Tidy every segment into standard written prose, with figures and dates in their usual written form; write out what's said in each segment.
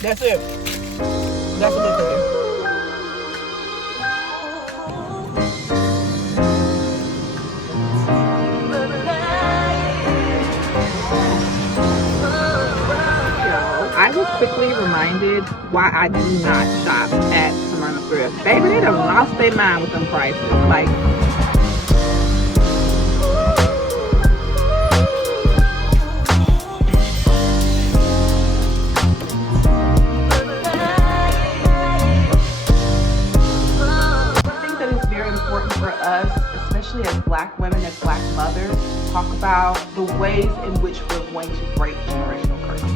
That's it. That's a little cookie. I was quickly reminded why I do not shop at Smyrna Thrift. Baby, they done lost their mind with them prices. Like, I think that it's very important for us, especially as Black women, as Black mothers, to talk about the ways in which we're going to break generational curses.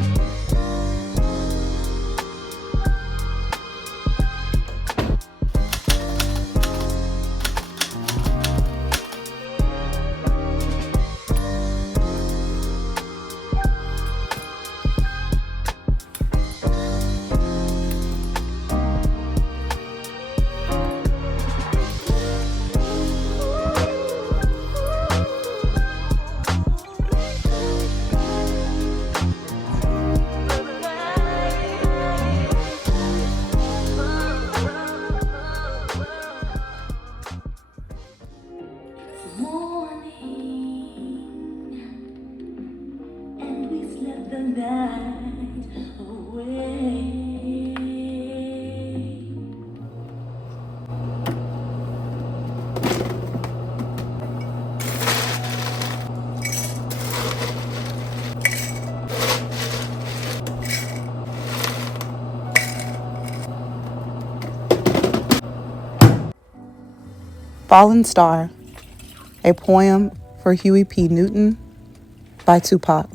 Fallen Star, a poem for Huey P. Newton by Tupac.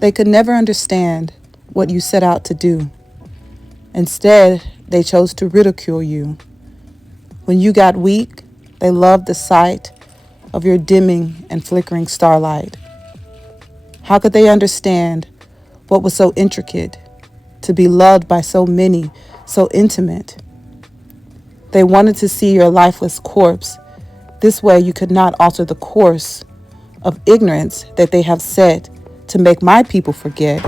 They could never understand what you set out to do. Instead, they chose to ridicule you. When you got weak, they loved the sight of your dimming and flickering starlight. How could they understand what was so intricate, to be loved by so many, so intimate? They wanted to see your lifeless corpse. This way you could not alter the course of ignorance that they have set to make my people forget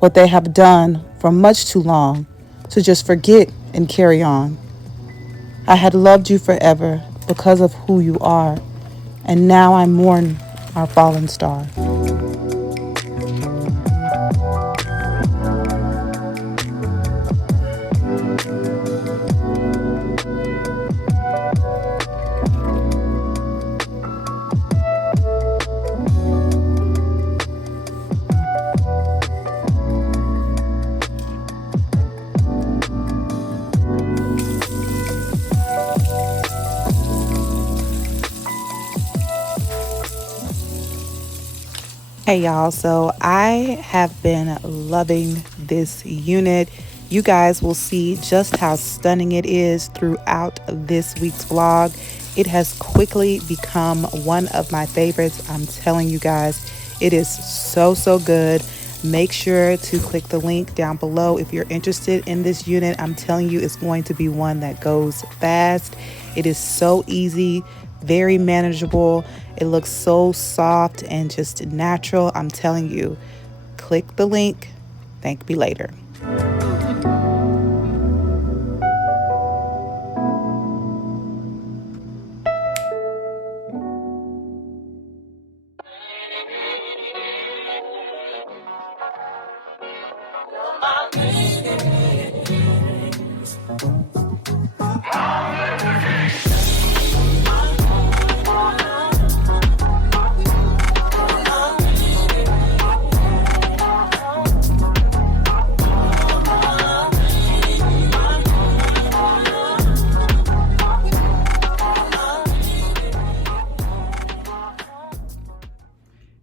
what they have done for much too long, to just forget and carry on. I had loved you forever because of who you are, and now I mourn our fallen star. Hey y'all, so I have been loving this unit. You guys will see just how stunning it is throughout this week's vlog. It has quickly become one of my favorites. I'm telling you guys, it is so good. Make sure to click the link down below if you're interested in this unit. I'm telling you, it's going to be one that goes fast. It is so easy, very manageable. It looks so soft and just natural. I'm telling you, click the link. Thank me later.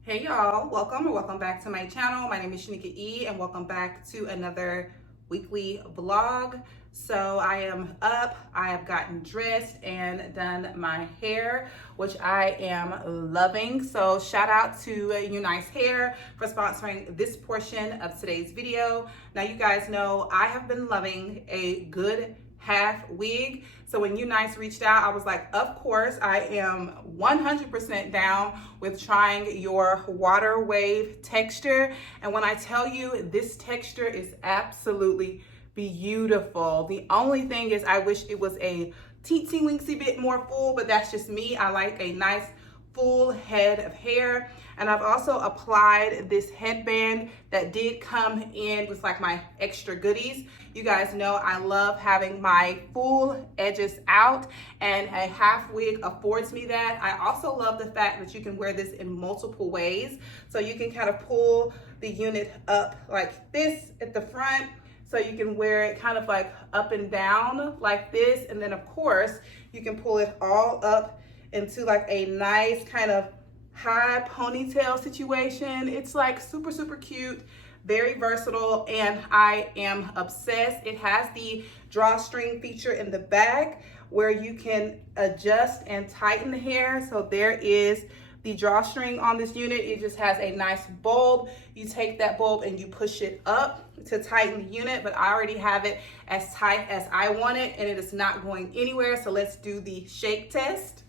Hey y'all, welcome back to my channel. My name is Shanika E and welcome back to another weekly vlog. So I am up, I have gotten dressed and done my hair, which I am loving. So shout out to Nice Hair for sponsoring this portion of today's video. Now you guys know I have been loving a good half wig. So when UNice reached out, I was like, of course, I am 100% down with trying your water wave texture. And when I tell you, this texture is absolutely beautiful. The only thing is I wish it was a teensy weensy bit more full, but that's just me. I like a nice full head of hair. And I've also applied this headband that did come in with like my extra goodies. You guys know I love having my full edges out, and a half wig affords me that. I also love the fact that you can wear this in multiple ways. So you can kind of pull the unit up like this at the front, so you can wear it kind of like up and down like this. And then of course, you can pull it all up into like a nice kind of high ponytail situation. It's like super, super cute, very versatile, and I am obsessed. It has the drawstring feature in the back where you can adjust and tighten the hair. So there is the drawstring on this unit. It just has a nice bulb. You take that bulb and you push it up to tighten the unit, but I already have it as tight as I want it, and it is not going anywhere. So let's do the shake test.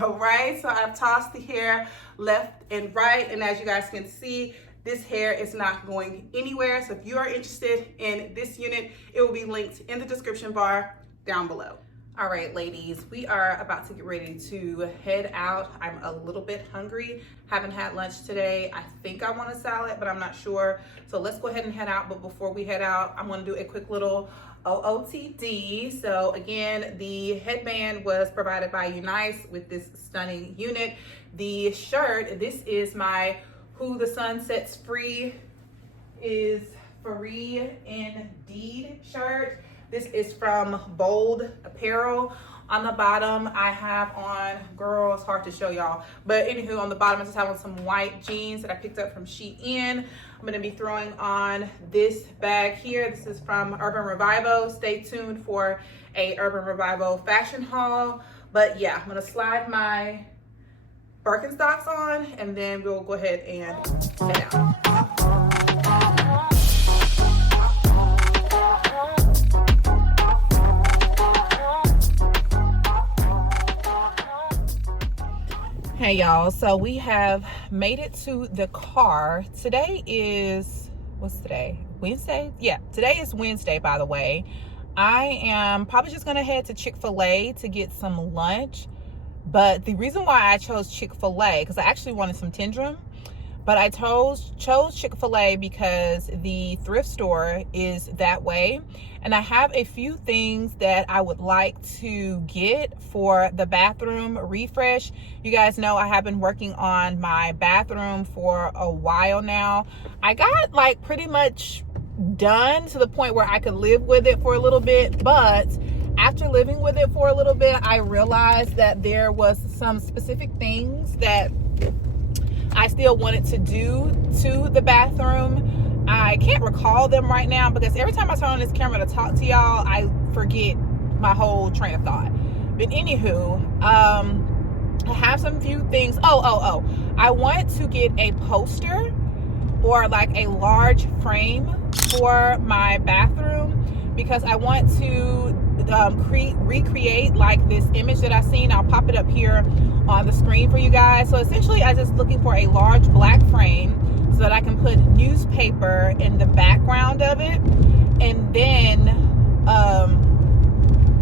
All right, so I've tossed the hair left and right, and as you guys can see, this hair is not going anywhere. So if you are interested in this unit, it will be linked in the description bar down below. All right, ladies, we are about to get ready to head out. I'm a little bit hungry. Haven't had lunch today. I think I want a salad, but I'm not sure. So let's go ahead and head out. But before we head out, I want to do a quick little OOTD. So again, the headband was provided by UNice with this stunning unit. The shirt, this is my Who the Sun Sets Free is Free Indeed shirt. This is from Bold Apparel. On the bottom, I have on, girl, it's hard to show y'all, but anywho, on the bottom, I just have on some white jeans that I picked up from Shein. I'm gonna be throwing on this bag here. This is from Urban Revival. Stay tuned for a Urban Revival fashion haul. But yeah, I'm gonna slide my Birkenstocks on, and then we'll go ahead and head out. Hey y'all, so we have made it to the car. Today is, what's today? Wednesday? Yeah, today is Wednesday, by the way. I am probably just gonna head to Chick-fil-A to get some lunch. But the reason why I chose Chick-fil-A, because I actually wanted some tenderim, but I chose Chick-fil-A because the thrift store is that way. And I have a few things that I would like to get for the bathroom refresh. You guys know I have been working on my bathroom for a while now. I got like pretty much done to the point where I could live with it for a little bit, but after living with it for a little bit, I realized that there was some specific things that I still wanted to do to the bathroom. I can't recall them right now because every time I turn on this camera to talk to y'all, I forget my whole train of thought. But anywho, I have some few things. I want to get a poster or like a large frame for my bathroom because I want to recreate like this image that I've seen. I'll pop it up here on the screen for you guys. So essentially I'm just looking for a large black frame so that I can put newspaper in the background of it, and then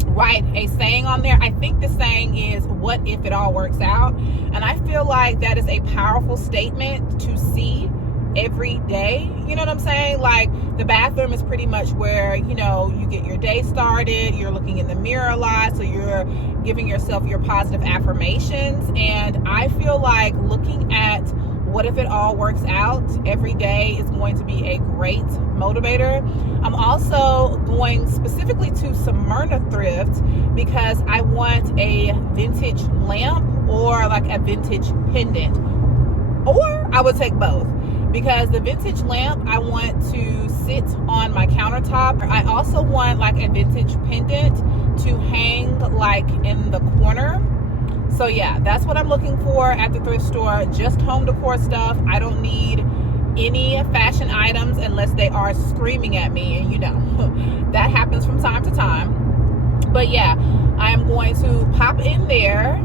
write a saying on there. I think the saying is, what if it all works out? And I feel like that is a powerful statement to see every day. You know what I'm saying? Like the bathroom is pretty much where, you know, you get your day started. You're looking in the mirror a lot, so you're giving yourself your positive affirmations. And I feel like looking at what if it all works out every day is going to be a great motivator. I'm also going specifically to Smyrna Thrift because I want a vintage lamp or like a vintage pendant, or I would take both. Because the vintage lamp, I want to sit on my countertop. I also want like a vintage pendant to hang like in the corner. So yeah, that's what I'm looking for at the thrift store. Just home decor stuff. I don't need any fashion items unless they are screaming at me, and you know that happens from time to time. But yeah, I am going to pop in there,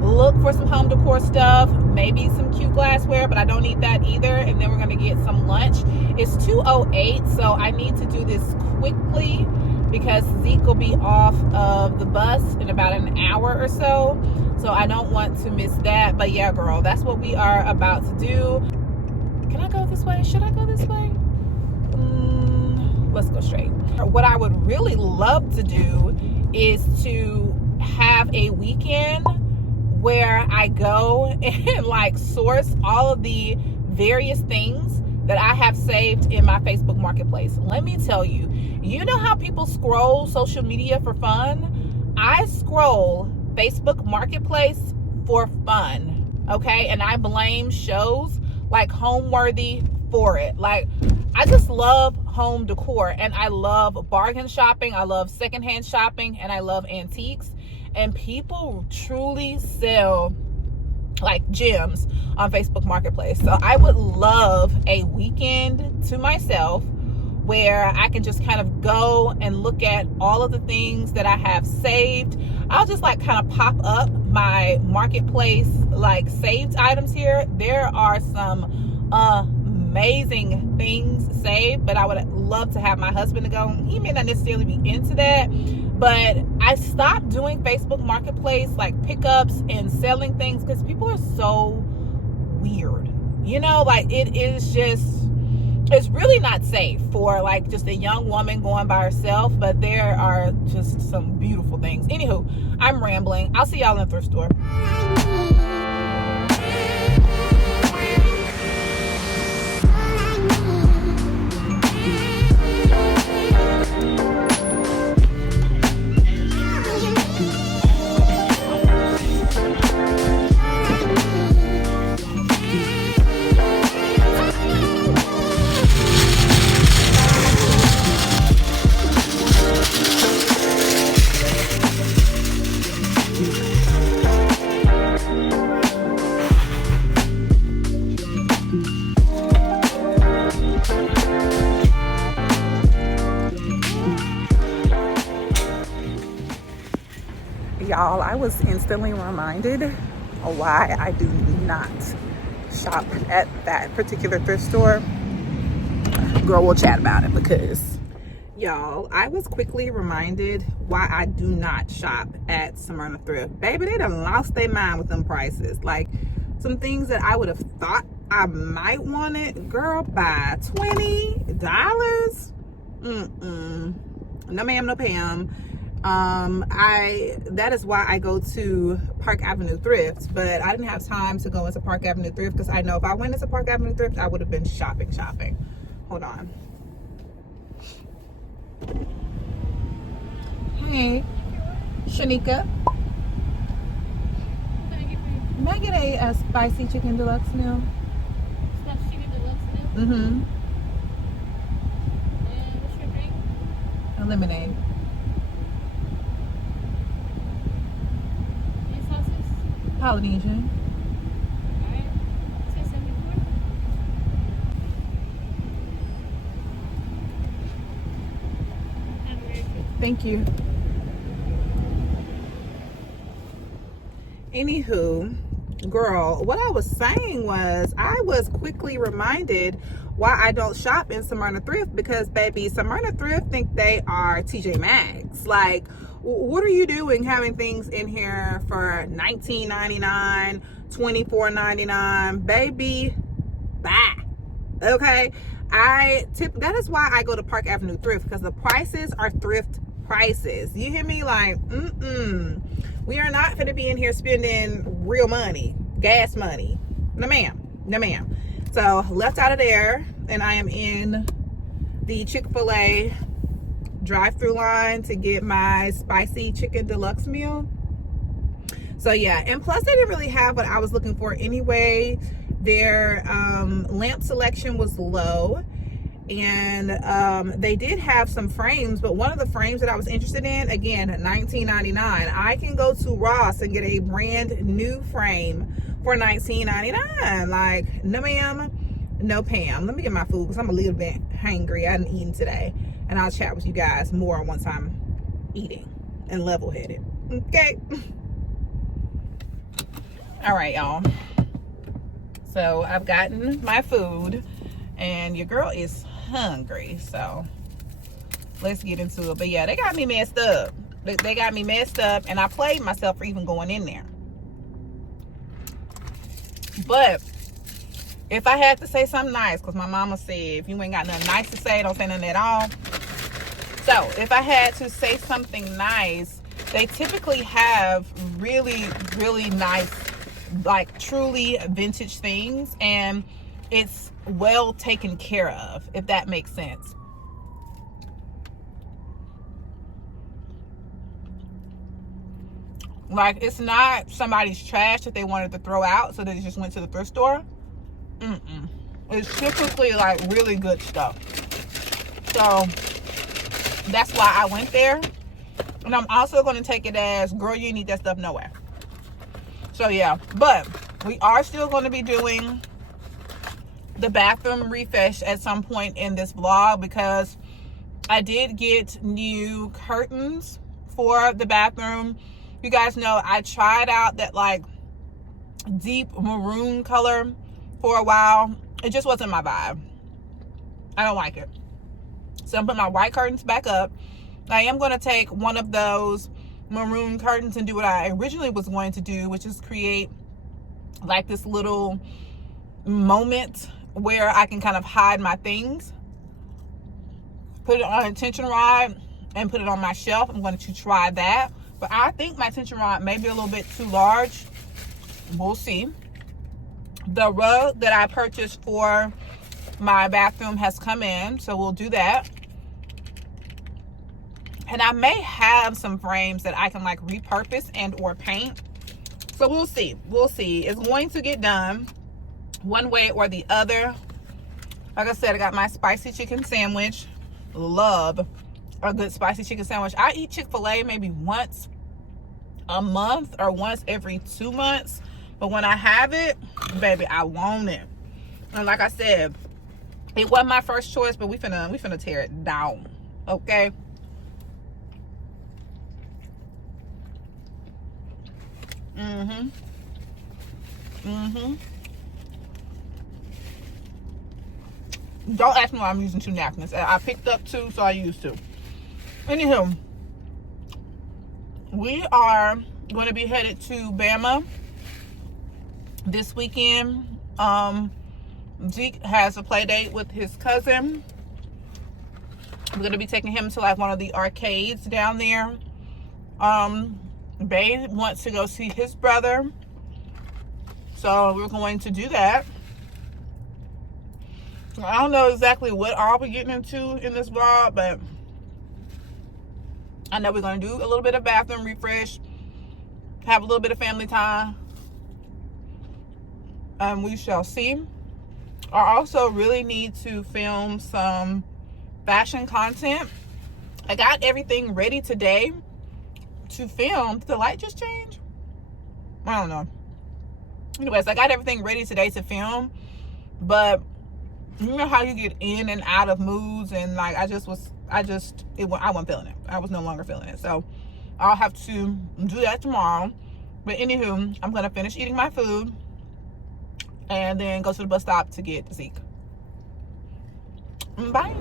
look for some home decor stuff, maybe some cute glassware, but I don't need that either. And then we're gonna get some lunch. It's 2:08, so I need to do this quickly because Zeke will be off of the bus in about an hour or so. So I don't want to miss that. But yeah, girl, that's what we are about to do. Can I go this way? Should I go this way? Let's go straight. What I would really love to do is to have a weekend where I go and like source all of the various things that I have saved in my Facebook marketplace. Let me tell you, you know how people scroll social media for fun? I scroll Facebook marketplace for fun, okay? And I blame shows like Homeworthy for it. Like, I just love home decor, and I love bargain shopping, I love secondhand shopping, and I love antiques. And people truly sell like gems on Facebook Marketplace. So I would love a weekend to myself where I can just kind of go and look at all of the things that I have saved. I'll just like kind of pop up my marketplace like saved items here. There are some amazing things saved, but I would love to have my husband to go. He may not necessarily be into that, but I stopped doing Facebook Marketplace like pickups and selling things because people are so weird. You know, like it is just, it's really not safe for like just a young woman going by herself, but there are just some beautiful things. Anywho, I'm rambling. I'll see y'all in the thrift store. Y'all, I was instantly reminded why I do not shop at that particular thrift store. Girl, we'll chat about it because, y'all, I was quickly reminded why I do not shop at Smyrna Thrift. Baby, they done lost their mind with them prices. Like, some things that I would have thought I might want it, girl, by $20? No ma'am, no Pam. That is why I go to Park Avenue Thrift, but I didn't have time to go into Park Avenue Thrift because I know if I went into Park Avenue Thrift, I would have been shopping. Hold on. Hey, Shanika. May I get a spicy chicken deluxe meal? Spicy chicken deluxe meal? Mm-hmm. And what's your drink? A lemonade. And sauces? Polynesian. Alright. $10.74. Have a great trip. Thank you. Anywho, girl, what I was saying was I was quickly reminded why I don't shop in Smyrna Thrift because, baby, Smyrna Thrift think they are TJ Maxx. Like, what are you doing having things in here for $19.99, $24.99? Baby, bye. Okay? That is why I go to Park Avenue Thrift, because the prices are thrift prices. You hear me? Like, we are not going to be in here spending real money, gas money. No ma'am, no ma'am. So left out of there, and I am in the Chick-fil-A drive-through line to get my spicy chicken deluxe meal. So yeah, and plus they didn't really have what I was looking for anyway. Their lamp selection was low, and they did have some frames, but one of the frames that I was interested in, again, $19.99. I can go to Ross and get a brand new frame for $19.99. Like, no ma'am, no Pam. Let me get my food because I'm a little bit hungry. I hadn't eaten today. And I'll chat with you guys more once I'm eating and level-headed. Okay? All right, y'all. So I've gotten my food and your girl is hungry. So let's get into it. But yeah, they got me messed up. They got me messed up and I played myself for even going in there. But if I had to say something nice, because my mama said, if you ain't got nothing nice to say, don't say nothing at all. So if I had to say something nice, they typically have really, really nice, like truly vintage things. And it's well taken care of, if that makes sense. Like, it's not somebody's trash that they wanted to throw out, so they just went to the thrift store. It's typically like really good stuff. So that's why I went there. And I'm also going to take it as, girl, you need that stuff nowhere. So yeah, but we are still going to be doing the bathroom refresh at some point in this vlog, because I did get new curtains for the bathroom. You guys know I tried out that like deep maroon color for a while. It just wasn't my vibe. I don't like it. So I'm putting my white curtains back up. I am going to take one of those maroon curtains and do what I originally was going to do, which is create like this little moment where I can kind of hide my things. Put it on a tension rod and put it on my shelf. I'm going to try that. But I think my tension rod may be a little bit too large. We'll see. The rug that I purchased for my bathroom has come in, so we'll do that. And I may have some frames that I can like repurpose and or paint. So we'll see. We'll see. It's going to get done one way or the other. Like I said, I got my spicy chicken sandwich. Love a good spicy chicken sandwich. I eat Chick-fil-A maybe once a month or once every 2 months. But when I have it, baby, I want it. And like I said, it wasn't my first choice, but we finna tear it down. Okay? Don't ask me why I'm using 2 napkins. I picked up 2, so I used 2. Anywho, we are going to be headed to Bama this weekend. Zeke has a play date with his cousin. We're going to be taking him to like one of the arcades down there. Bae wants to go see his brother, so we're going to do that. I don't know exactly what I'll be getting into in this vlog, but I know we're going to do a little bit of bathroom refresh, have a little bit of family time, and we shall see. I also really need to film some fashion content. I got everything ready today to film. Did the light just change? I don't know. Anyways, I got everything ready today to film, but you know how you get in and out of moods, and like I wasn't feeling it. I was no longer feeling it. So I'll have to do that tomorrow. But anywho, I'm gonna finish eating my food and then go to the bus stop to get Zeke. Bye.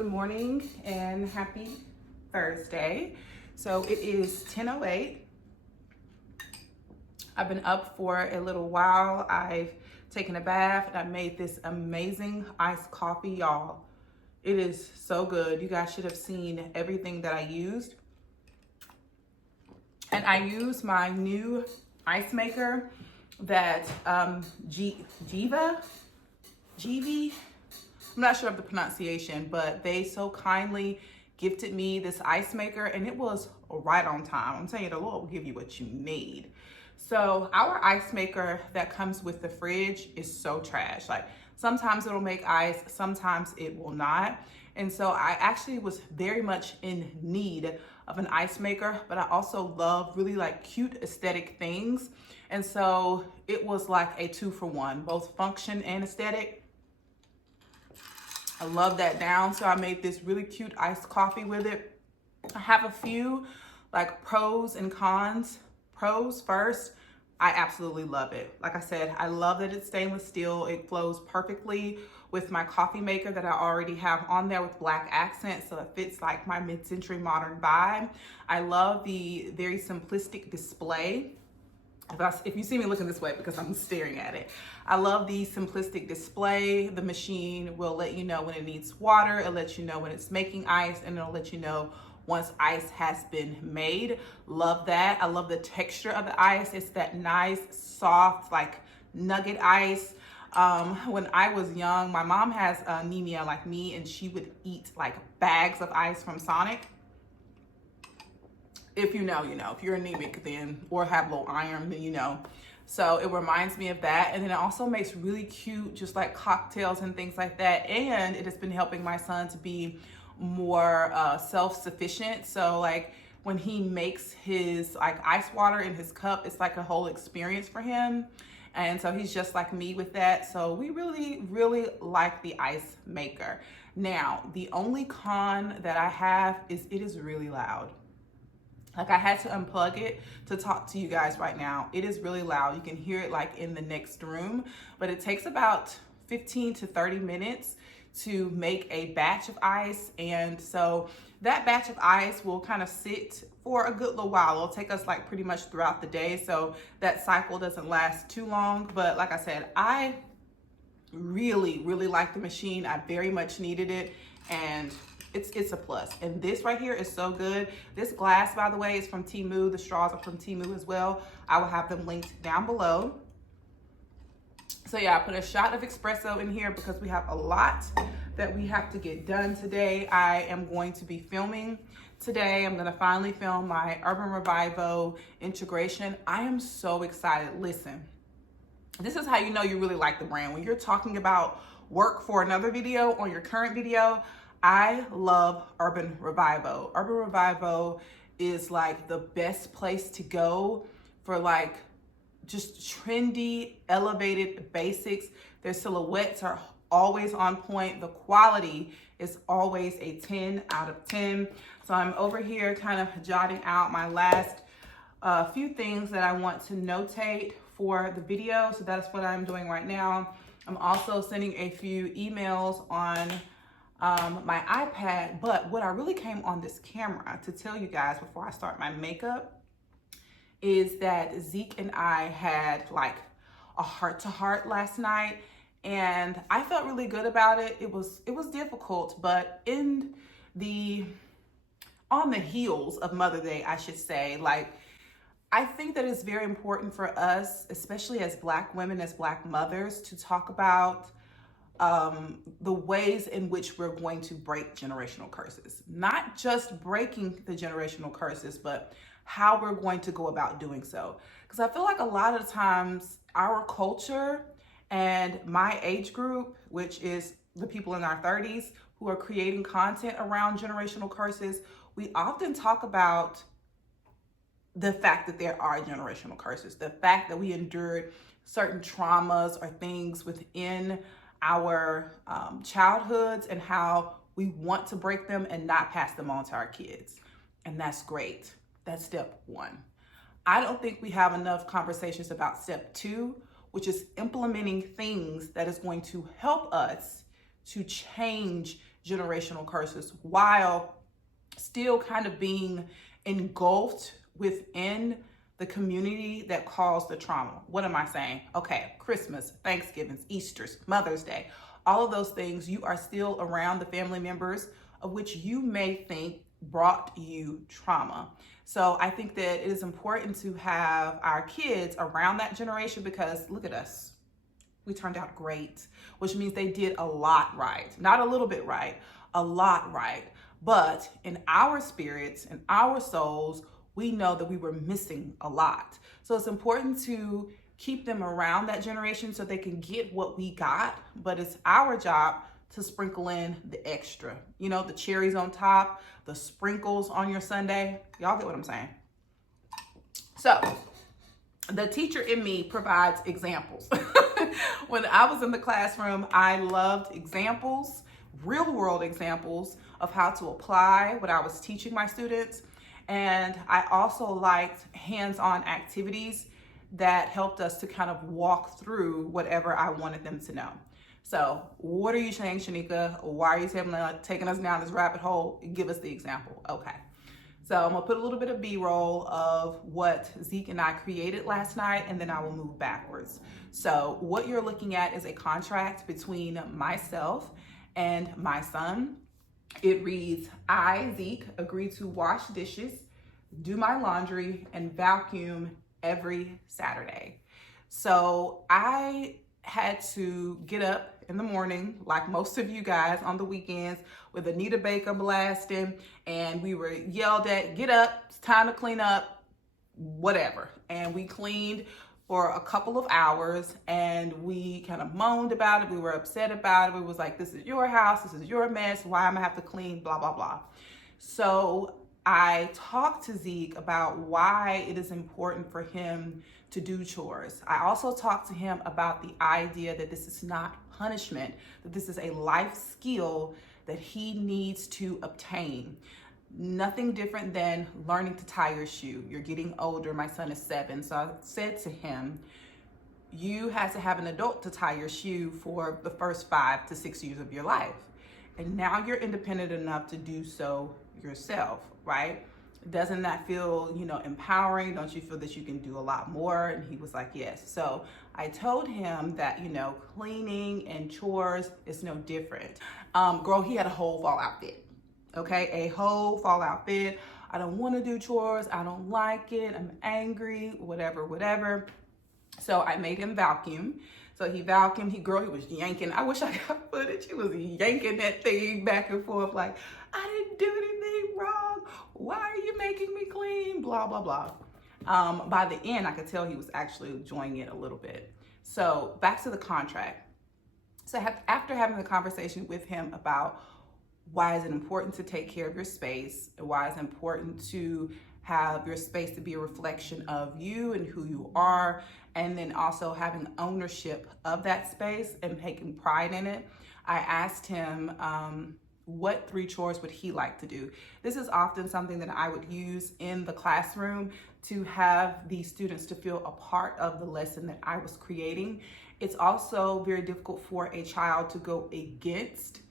good morning and happy Thursday. So it is 10:08. I've been up for a little while. I've taken a bath and I made this amazing iced coffee, y'all. It is so good. You guys should have seen everything that I used. And I used my new ice maker that Gevi, I'm not sure of the pronunciation, but they so kindly gifted me this ice maker and it was right on time. I'm telling you, the Lord will give you what you need. So our ice maker that comes with the fridge is so trash. Like sometimes it'll make ice, sometimes it will not. And so I actually was very much in need of an ice maker, but I also love really like cute aesthetic things. And so it was like a 2-for-1, both function and aesthetic. I love that down. So I made this really cute iced coffee with it. I have a few like pros and cons. Pros first, I absolutely love it. Like I said, I love that it's stainless steel. It flows perfectly with my coffee maker that I already have on there with black accents, so it fits like my mid-century modern vibe. I love the very simplistic display. If you see me looking this way, because I'm staring at it. I love the simplistic display. The machine will let you know when it needs water. It'll let you know when it's making ice, and it'll let you know once ice has been made. Love that. I love the texture of the ice. It's that nice, soft, like nugget ice. When I was young, my mom has anemia like me, and she would eat like bags of ice from Sonic. If you know, you know. If you're anemic, then, or have low iron, then you know. So it reminds me of that. And then it also makes really cute, just like cocktails and things like that. And it has been helping my son to be more self-sufficient. So like when he makes his like ice water in his cup, it's like a whole experience for him. And so he's just like me with that. So we really, really like the ice maker. Now, the only con that I have is it is really loud. Like I had to unplug it to talk to you guys right now. It is really loud. You can hear it like in the next room, but it takes about 15 to 30 minutes to make a batch of ice. And so that batch of ice will kind of sit for a good little while. It'll take us like pretty much throughout the day. So that cycle doesn't last too long. But like I said, I really, really like the machine. I very much needed it. And it's a plus. And this right here is so good. This glass, by the way, is from Temu. The straws are from Temu as well. I will have them linked down below. So yeah, I put a shot of espresso in here because we have a lot that we have to get done today. I am going to be filming today. I'm gonna finally film my Urban Revivo integration. I am so excited. Listen, this is how you know you really like the brand. When you're talking about work for another video on your current video, I love Urban Revivo. Urban Revivo is like the best place to go for like just trendy, elevated basics. Their silhouettes are always on point. The quality is always a 10 out of 10. So I'm over here kind of jotting out my last few things that I want to notate for the video. So that's what I'm doing right now. I'm also sending a few emails on my iPad, but what I really came on this camera to tell you guys before I start my makeup is that Zeke and I had like a heart-to-heart last night, and I felt really good about it. It was difficult, but on the heels of Mother's Day, I should say, like I think that it's very important for us, especially as Black women, as Black mothers, to talk about the ways in which we're going to break generational curses. Not just breaking the generational curses, but how we're going to go about doing so. Because I feel like a lot of times our culture and my age group, which is the people in our 30s who are creating content around generational curses, we often talk about the fact that there are generational curses, the fact that we endured certain traumas or things within our childhoods and how we want to break them and not pass them on to our kids. And that's great. That's step one. I don't think we have enough conversations about step two, which is implementing things that is going to help us to change generational curses while still kind of being engulfed within the community that caused the trauma. What am I saying? Okay, Christmas, Thanksgiving, Easter's, Mother's Day, all of those things, you are still around the family members of which you may think brought you trauma. So I think that it is important to have our kids around that generation because look at us. We turned out great, which means they did a lot right. Not a little bit right, a lot right. But in our spirits, in our souls, we know that we were missing a lot. So it's important to keep them around that generation so they can get what we got, but it's our job to sprinkle in the extra. You know, the cherries on top, the sprinkles on your sundae. Y'all get what I'm saying? So the teacher in me provides examples. When I was in the classroom, I loved examples, real world examples of how to apply what I was teaching my students. And I also liked hands-on activities that helped us to kind of walk through whatever I wanted them to know. So what are you saying, Shanika? Why are you taking us down this rabbit hole? Give us the example. Okay. So I'm gonna put a little bit of B-roll of what Zeke and I created last night, and then I will move backwards. So what you're looking at is a contract between myself and my son. It reads, I, Zeke, agree to wash dishes, do my laundry, and vacuum every Saturday. So I had to get up in the morning, like most of you guys on the weekends, with Anita Baker blasting, and we were yelled at, get up, it's time to clean up, whatever. And we cleaned for a couple of hours and we kind of moaned about it. We were upset about it. We was like, this is your house, this is your mess, why am I have to clean, blah, blah, blah. So I talked to Zeke about why it is important for him to do chores. I also talked to him about the idea that this is not punishment, that this is a life skill that he needs to obtain. Nothing different than learning to tie your shoe. You're getting older. My son is 7. So I said to him, you had to have an adult to tie your shoe for the first 5 to 6 years of your life. And now you're independent enough to do so yourself, right? Doesn't that feel, empowering? Don't you feel that you can do a lot more? And he was like, yes. So I told him that, cleaning and chores is no different. Girl, he had a whole fall outfit. Okay, a whole fall outfit. I don't want to do chores. I don't like it. I'm angry, whatever. So I made him vacuum. So he vacuumed. He was yanking. I wish I got footage. He was yanking that thing back and forth like, I didn't do anything wrong. Why are you making me clean? Blah, blah, blah. By the end, I could tell he was actually enjoying it a little bit. So back to the contract. So after having the conversation with him about why is it important to take care of your space, why is it important to have your space to be a reflection of you and who you are, and then also having ownership of that space and taking pride in it, I asked him what 3 chores would he like to do. This is often something that I would use in the classroom to have the students to feel a part of the lesson that I was creating. It's also very difficult for a child to go against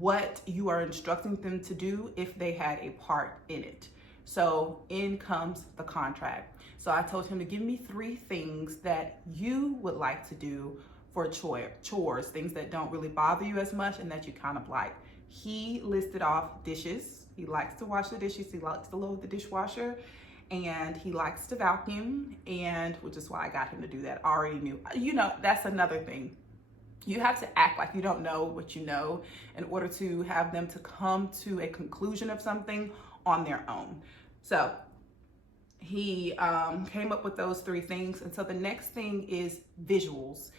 what you are instructing them to do if they had a part in it. So in comes the contract. So I told him to give me 3 things that you would like to do for chores, things that don't really bother you as much and that you kind of like. He listed off dishes. He likes to wash the dishes. He likes to load the dishwasher, and he likes to vacuum, and which is why I got him to do that. I already knew. That's another thing. You have to act like you don't know what you know in order to have them to come to a conclusion of something on their own. So he came up with those 3 things. And so the next thing is visuals.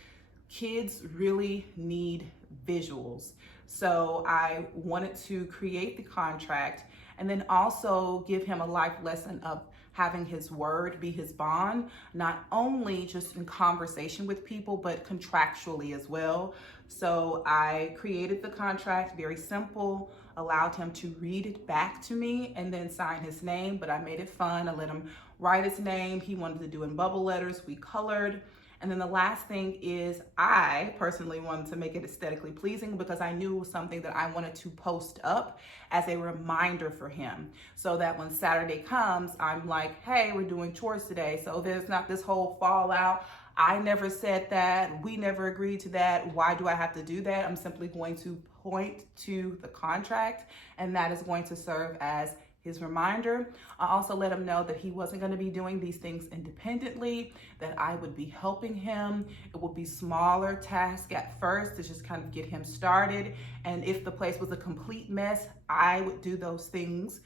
Kids really need visuals. So I wanted to create the contract and then also give him a life lesson of having his word be his bond, not only just in conversation with people, but contractually as well. So I created the contract, very simple, allowed him to read it back to me and then sign his name, but I made it fun. I let him write his name. He wanted to do in bubble letters. We colored. And then the last thing is I personally wanted to make it aesthetically pleasing because I knew it was something that I wanted to post up as a reminder for him, so that when Saturday comes, I'm like, hey, we're doing chores today. So there's not this whole fallout. I never said that. We never agreed to that. Why do I have to do that? I'm simply going to point to the contract, and that is going to serve as his reminder. I also let him know that he wasn't going to be doing these things independently, that I would be helping him. It would be smaller tasks at first to just kind of get him started. And if the place was a complete mess, I would do those things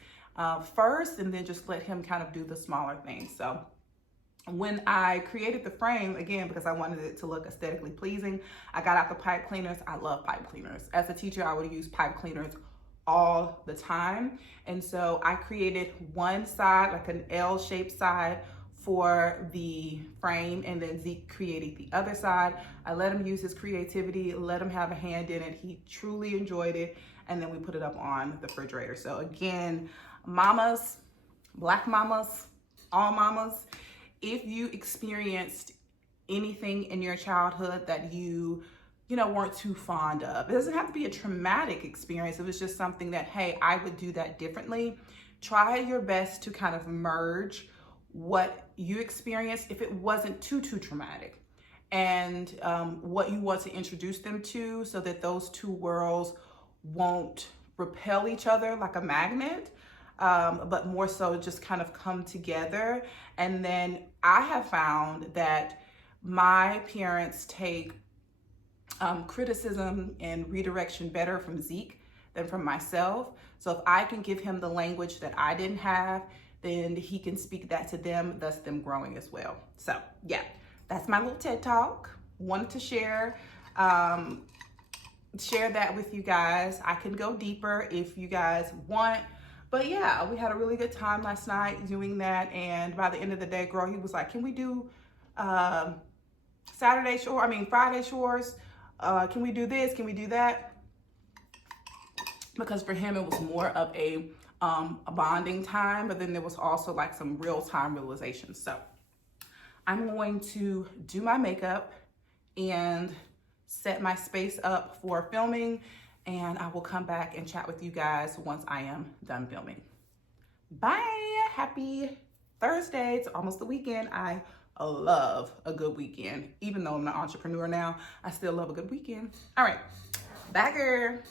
first, and then just let him kind of do the smaller things. So when I created the frame, again, because I wanted it to look aesthetically pleasing, I got out the pipe cleaners. I love pipe cleaners. As a teacher, I would use pipe cleaners all the time. And so I created one side, like an L-shaped side for the frame, and then Zeke created the other side. I let him use his creativity, let him have a hand in it. He truly enjoyed it. And then we put it up on the refrigerator. So again, mamas, Black mamas, all mamas, if you experienced anything in your childhood that you weren't too fond of, it doesn't have to be a traumatic experience. It was just something that, hey, I would do that differently. Try your best to kind of merge what you experienced, if it wasn't too traumatic, and what you want to introduce them to, so that those two worlds won't repel each other like a magnet, but more so just kind of come together. And then I have found that my parents take criticism and redirection better from Zeke than from myself. So if I can give him the language that I didn't have, then he can speak that to them, thus them growing as well. So yeah, that's my little TED Talk. Wanted to share that with you guys. I can go deeper if you guys want. But yeah, we had a really good time last night doing that. And by the end of the day, girl, he was like, can we do Friday chores? Can we do this? Can we do that? Because for him, it was more of a bonding time, but then there was also like some real-time realizations. So I'm going to do my makeup and set my space up for filming, and I will come back and chat with you guys once I am done filming. Bye. Happy Thursday. It's almost the weekend. I love a good weekend. Even though I'm an entrepreneur now, I still love a good weekend. All right, bagger.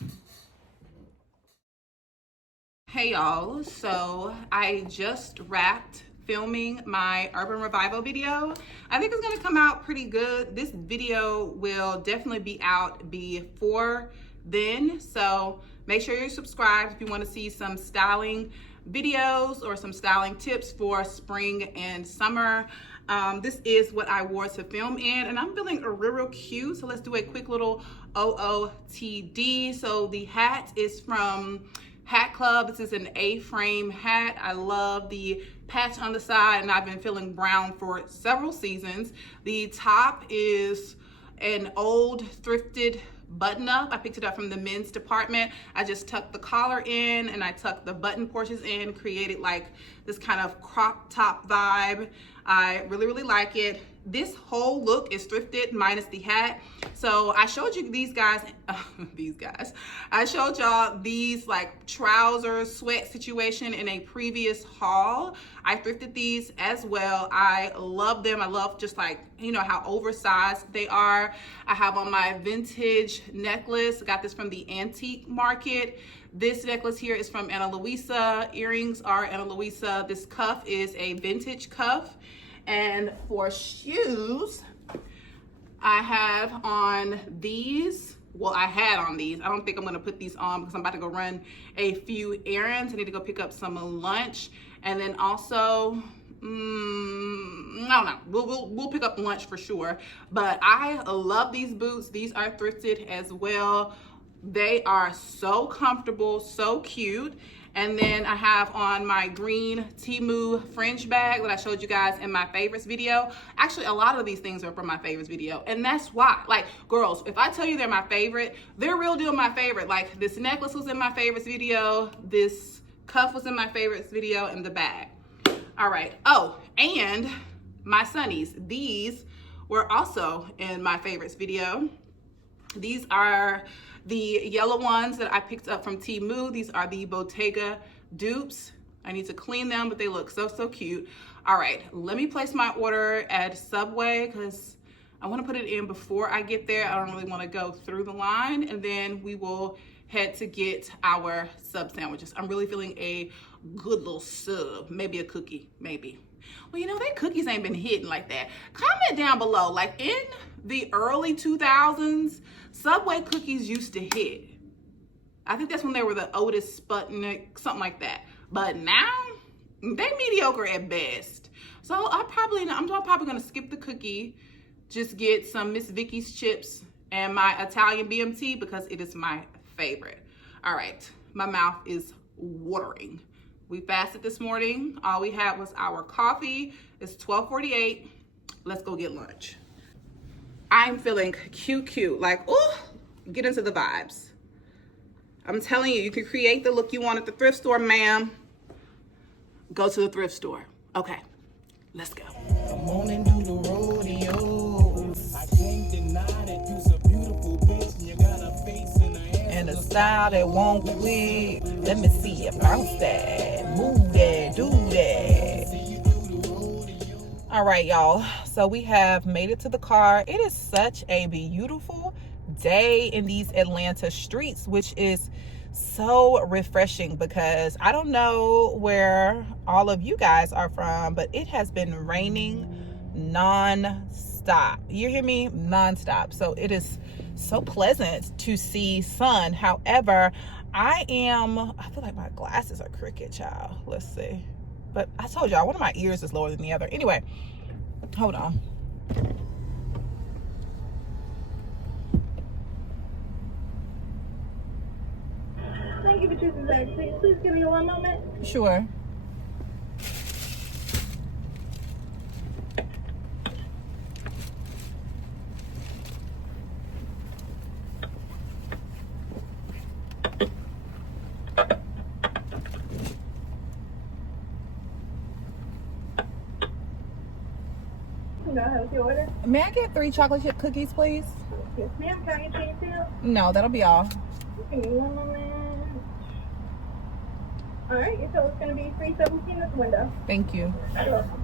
Hey y'all, so I just wrapped filming my Urban Revival video. I think it's gonna come out pretty good. This video will definitely be out before then, so make sure you're subscribed if you want to see some styling videos or some styling tips for spring and summer. This is what I wore to film in, and I'm feeling real cute, so let's do a quick little OOTD. So the hat is from Hat Club. This is an A-frame hat. I love the patch on the side, and I've been feeling brown for several seasons. The top is an old thrifted button up. I picked it up from the men's department. I just tucked the collar in and I tucked the button portions in, created like this kind of crop top vibe. I really like it. This whole look is thrifted minus the hat. So I showed you these guys, I showed y'all these like trousers sweat situation in a previous haul. I thrifted these as well. I love them. I love just like, how oversized they are. I have on my vintage necklace. I got this from the antique market. This necklace here is from Ana Luisa. Earrings are Ana Luisa. This cuff is a vintage cuff. And for shoes, I have on these. Well, I had on these. I don't think I'm gonna put these on because I'm about to go run a few errands. I need to go pick up some lunch. And then also, no, we'll pick up lunch for sure. But I love these boots. These are thrifted as well. They are so comfortable, so cute. And then I have on my green Temu fringe bag that I showed you guys in my favorites video. Actually, a lot of these things are from my favorites video. And that's why, like, girls, if I tell you they're my favorite, they're real deal my favorite. Like, this necklace was in my favorites video. This cuff was in my favorites video, and the bag. All right. Oh, and my sunnies. These were also in my favorites video. These are the yellow ones that I picked up from Temu. These are the Bottega dupes. I need to clean them, but they look so cute. All right, let me place my order at Subway because I want to put it in before I get there. I don't really want to go through the line, and then we will head to get our sub sandwiches. I'm really feeling a good little sub, maybe a cookie, maybe. Well, you know, their cookies ain't been hitting like that. Comment down below, like in the early 2000s, Subway cookies used to hit. I think that's when they were the Otis Sputnik, something like that. But now, they mediocre at best. So I'm probably gonna skip the cookie, just get some Miss Vicky's chips and my Italian BMT because it is my favorite. All right, my mouth is watering. We fasted this morning. All we had was our coffee. It's 12:48. Let's go get lunch. I'm feeling cute, like, ooh, get into the vibes. I'm telling you, you can create the look you want at the thrift store, ma'am. Go to the thrift store. Okay, let's go. Come on and do the rodeo. I can't deny that you's a beautiful bitch and you got a face and a ass And a style that won't quit. Let me see you bounce that, move that, do that. All right, y'all. So we have made it to the car. It is such a beautiful day in these Atlanta streets, which is so refreshing because I don't know where all of you guys are from, but it has been raining non-stop. You hear me? Non-stop. So it is so pleasant to see sun. However, I feel like my glasses are crooked, child. Let's see. But I told y'all, one of my ears is lower than the other. Anyway, hold on. Thank you for choosing Zach. Please give me 1 moment. Sure. Go ahead with your order. May I get 3 chocolate chip cookies, please? Yes, ma'am. Can I get anything else? No, that'll be all. Give me 1 moment. All right, your total's going to be $3.17 at the window. Thank you. You're welcome.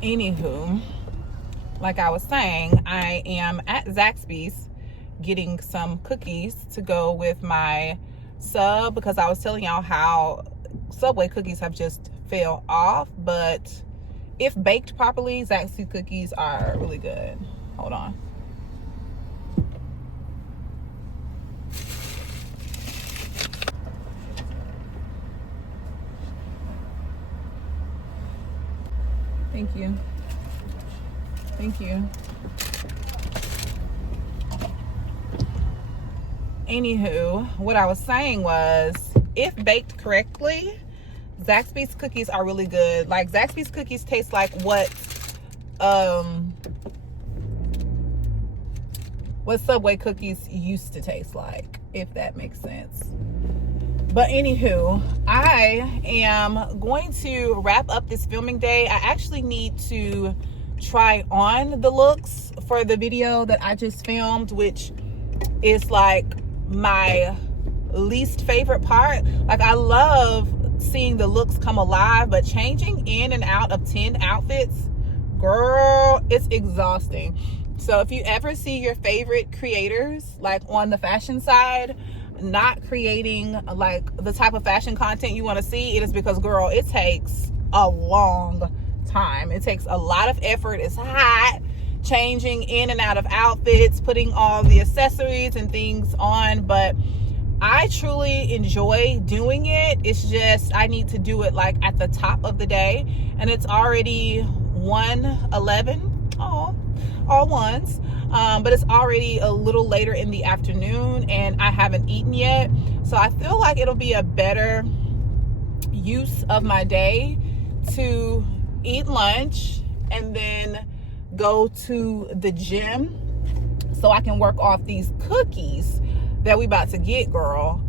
Anywho, like I was saying, I am at Zaxby's getting some cookies to go with my sub because I was telling y'all how Subway cookies have just fell off, but if baked properly, Zaxby's cookies are really good. Hold on. Thank you. Thank you. Anywho, what I was saying was, if baked correctly, Zaxby's cookies are really good. Like, Zaxby's cookies taste like what Subway cookies used to taste like, if that makes sense. But anywho, I am going to wrap up this filming day. I actually need to try on the looks for the video that I just filmed, which is like my least favorite part. Like, I love seeing the looks come alive, but changing in and out of 10 outfits, girl, it's exhausting. So if you ever see your favorite creators like on the fashion side not creating like the type of fashion content you want to see, it is because, girl, it takes a long time. It takes a lot of effort. It's hot, changing in and out of outfits, putting all the accessories and things on, but I truly enjoy doing it. It's just I need to do it like at the top of the day, and it's already 1:11. All ones. But it's already a little later in the afternoon and I haven't eaten yet. So I feel like it'll be a better use of my day to eat lunch and then go to the gym so I can work off these cookies that we about to get, girl.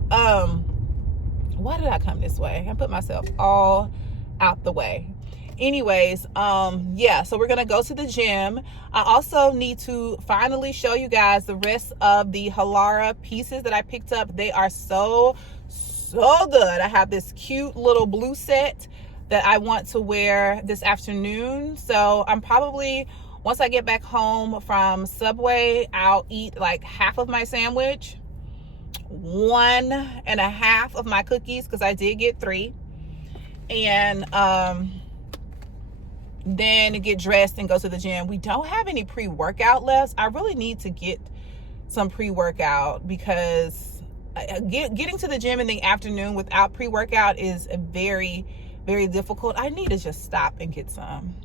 Why did I come this way? I put myself all out the way. Anyways, yeah, so we're gonna go to the gym. I also need to finally show you guys the rest of the Halara pieces that I picked up. They are so good. I have this cute little blue set that I want to wear this afternoon. So I'm probably, once I get back home from Subway, I'll eat like half of my sandwich, 1.5 of my cookies, because I did get 3, and then get dressed and go to the gym. We don't have any pre-workout left. I really need to get some pre-workout, because getting to the gym in the afternoon without pre-workout is very, very difficult. I need to just stop and get some.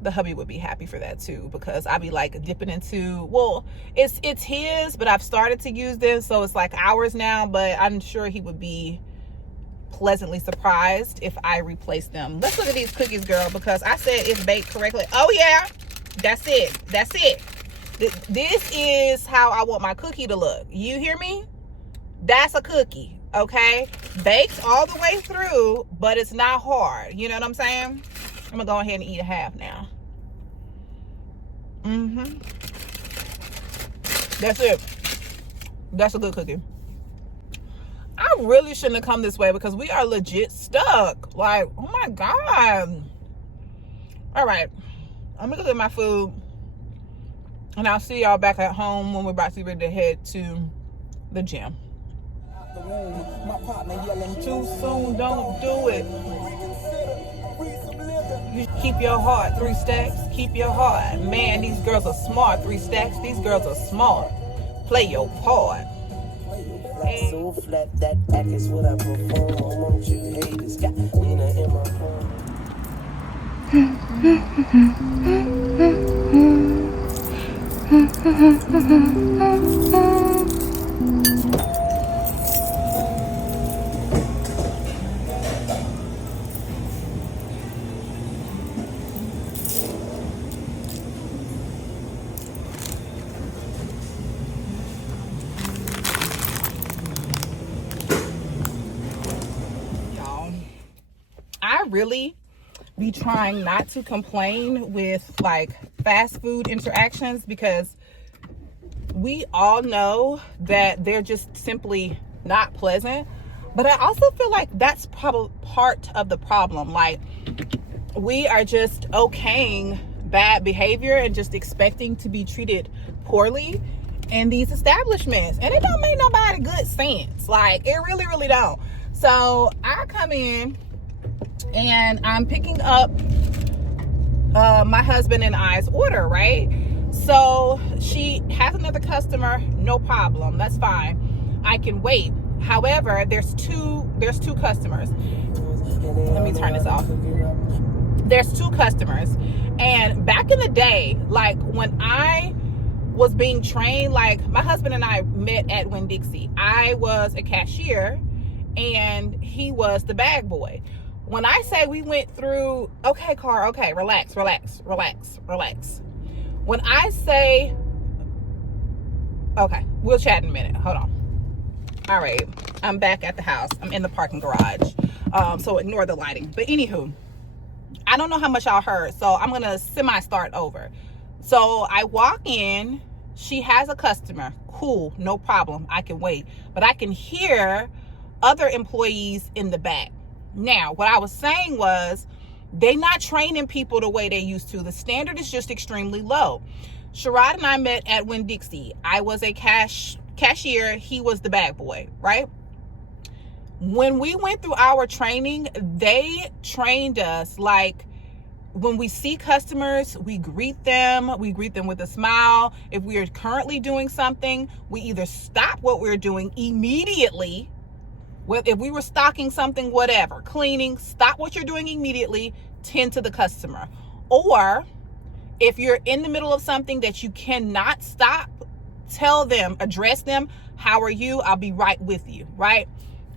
The hubby would be happy for that too, because I'll be like dipping into, well, it's his, but I've started to use them, so it's like ours now, but I'm sure he would be pleasantly surprised if I replace them. Let's look at these cookies, girl, because I said it's baked correctly. Oh yeah, that's it. This is how I want my cookie to look. You hear me? That's a cookie, okay? Baked all the way through, but it's not hard. You know what I'm saying? I'm gonna go ahead and eat a half now. That's it. That's a good cookie. I really shouldn't have come this way, because we are legit stuck. Like, oh my God. All right, I'm gonna go get my food, and I'll see y'all back at home when we're about to be ready to head to the gym. Too soon, don't do it. You keep your heart, 3 stacks. Keep your heart. Man, these girls are smart, 3 stacks. These girls are smart. Play your part. So flat, that act is what I perform. Won't you haters got Nina in my phone. I really be trying not to complain with like fast food interactions, because we all know that they're just simply not pleasant. But I also feel like that's probably part of the problem. Like, we are just okaying bad behavior and just expecting to be treated poorly in these establishments, and it don't make nobody good sense. Like, it really, really don't. So I come in and I'm picking up my husband and I's order, right? So she has another customer, no problem, that's fine, I can wait. However, there's two customers. Let me turn this off. There's 2 customers, and back in the day, like when I was being trained, like my husband and I met at Winn-Dixie. I was a cashier and he was the bag boy. When I say we went through, okay, Car, okay, relax. When I say, okay, we'll chat in a minute. Hold on. All right, I'm back at the house. I'm in the parking garage. So ignore the lighting. But anywho, I don't know how much y'all heard, so I'm gonna semi-start over. So I walk in, she has a customer. Cool, no problem, I can wait. But I can hear other employees in the back. Now, what I was saying was, they're not training people the way they used to. The standard is just extremely low. Sherrod and I met at Winn-Dixie. I was a cashier. He was the bag boy, right? When we went through our training, they trained us like, when we see customers, we greet them with a smile. If we are currently doing something, we either stop what we're doing immediately. If we were stocking something, whatever, cleaning, stop what you're doing immediately, tend to the customer. Or if you're in the middle of something that you cannot stop, tell them, address them, how are you? I'll be right with you, right?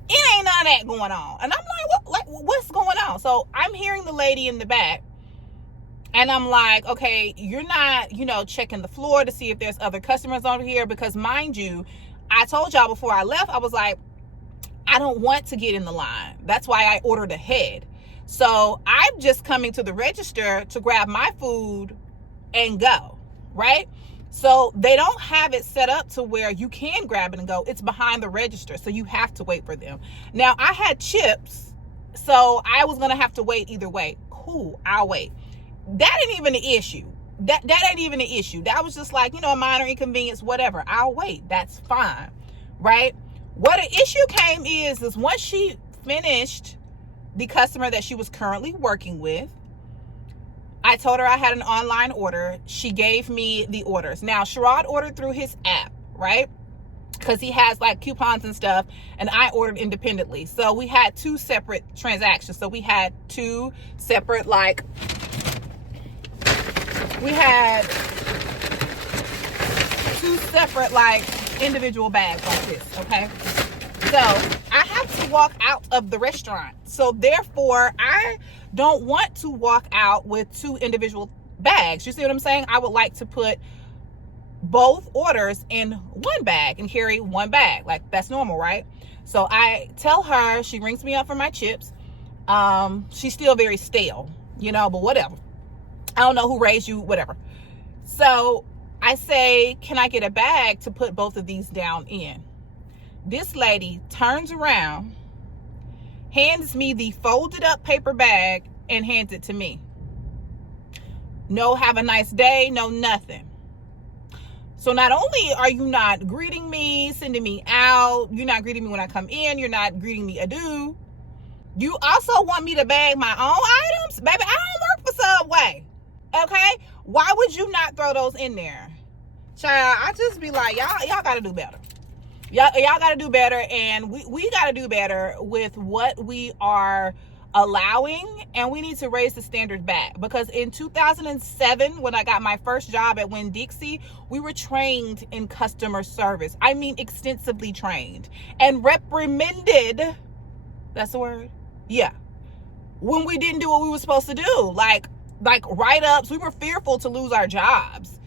It ain't none of that going on. And I'm like, what's going on? So I'm hearing the lady in the back, and I'm like, okay, you're not, checking the floor to see if there's other customers over here, because mind you, I told y'all before I left, I was like, I don't want to get in the line. That's why I ordered ahead. So I'm just coming to the register to grab my food and go, right? So they don't have it set up to where you can grab it and go. It's behind the register, so you have to wait for them. Now, I had chips, so I was gonna have to wait either way. Cool, I'll wait. That ain't even an issue. That ain't even an issue. That was just like, a minor inconvenience, whatever. I'll wait. That's fine, right? What an issue came is once she finished the customer that she was currently working with, I told her I had an online order. She gave me the orders. Now, Sherrod ordered through his app, right? Because he has like coupons and stuff, and I ordered independently. So we had two separate transactions. So we had two separate individual bags like this, okay? So I have to walk out of the restaurant. So therefore, I don't want to walk out with two individual bags. You see what I'm saying? I would like to put both orders in one bag and carry one bag. Like, that's normal, right? So I tell her, she rings me up for my chips. She's still very stale, but whatever. I don't know who raised you, whatever. So I say, can I get a bag to put both of these down in? This lady turns around, hands me the folded up paper bag, and hands it to me. No have a nice day, no nothing. So not only are you not greeting me, sending me out, you're not greeting me when I come in, you're not greeting me adieu, you also want me to bag my own items? Baby, I don't work for Subway, okay? Why would you not throw those in there? Child, I just be like, y'all gotta do better. Y'all gotta do better, and we gotta do better with what we are allowing, and we need to raise the standard back. Because in 2007, when I got my first job at Winn-Dixie, we were trained in customer service. I mean, extensively trained and reprimanded. That's the word? Yeah. When we didn't do what we were supposed to do, like write-ups. We were fearful to lose our jobs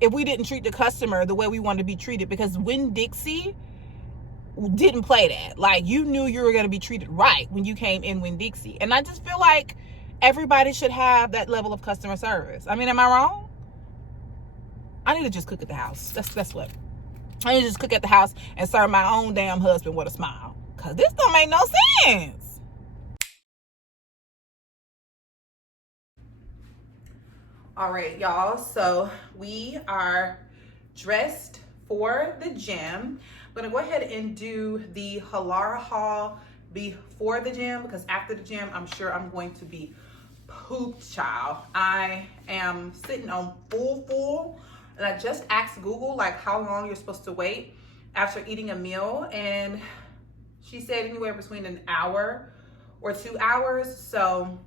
if we didn't treat the customer the way we wanted to be treated, because Winn-Dixie didn't play that. Like, you knew you were going to be treated right when you came in Winn-Dixie. And I just feel like everybody should have that level of customer service. I mean, am I wrong? I need to just cook at the house. That's what. I need to just cook at the house and serve my own damn husband with a smile. Because this don't make no sense. All right, y'all. So we are dressed for the gym. I'm gonna go ahead and do the Halara haul before the gym, because after the gym, I'm sure I'm going to be pooped, child. I am sitting on full, and I just asked Google like how long you're supposed to wait after eating a meal, and she said anywhere between an hour or 2 hours. So